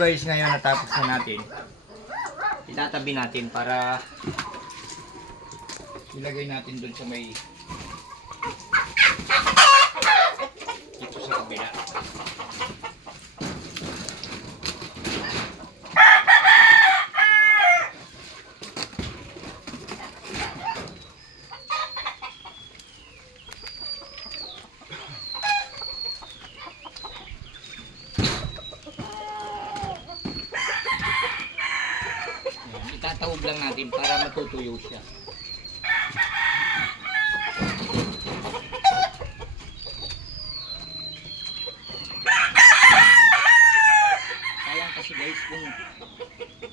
guys, ngayon natapos na natin. Itatabi natin para ilagay natin doon sa may dito sa kabila. Itatawag lang natin para matutuyo siya. Sayang kasi guys kung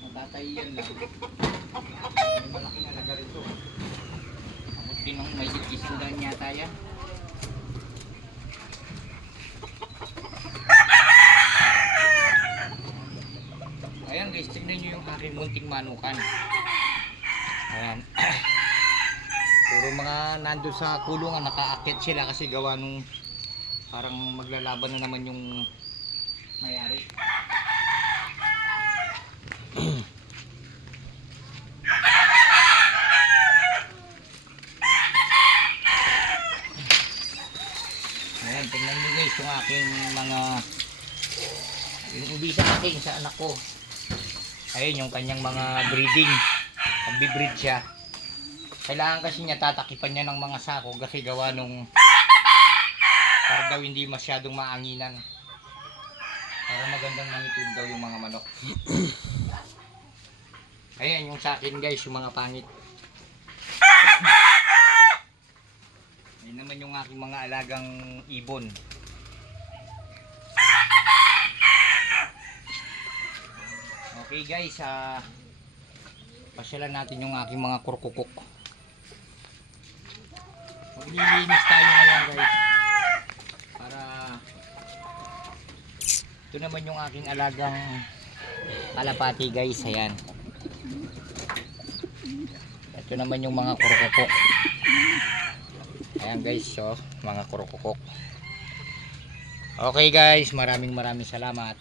matatay yan lang. May malaking alaga rin ito. Amot din ng may isang yata yan. Ayan guys, tignan nyo yung aking munting manukan. Ayan. Puro mga nandun sa kulungan, nakaakit sila kasi gawa nung parang maglalaban na naman yung mayari. Ayan, tignan nyo guys yung aking mga yung ubisa natin sa anak ko. Ayun yung kanyang mga breeding. Nagbi-breed siya. Kailangan kasi niya tatakipan niya ng mga sako kasi gawa nung para daw hindi masyadong maanginan. Para magandang mangitid daw yung mga manok. Ayan yung sa akin guys, yung mga pangit. Ayan naman yung aking mga alagang ibon. Okay guys, pasyalan natin yung aking mga kurkukok. Maglilinis tayo ngayon guys. Para ito naman yung aking alagang kalapati guys, ayan. Ito naman yung mga kurkukok. Ayan guys, so mga kurkukok. Okay guys, maraming salamat.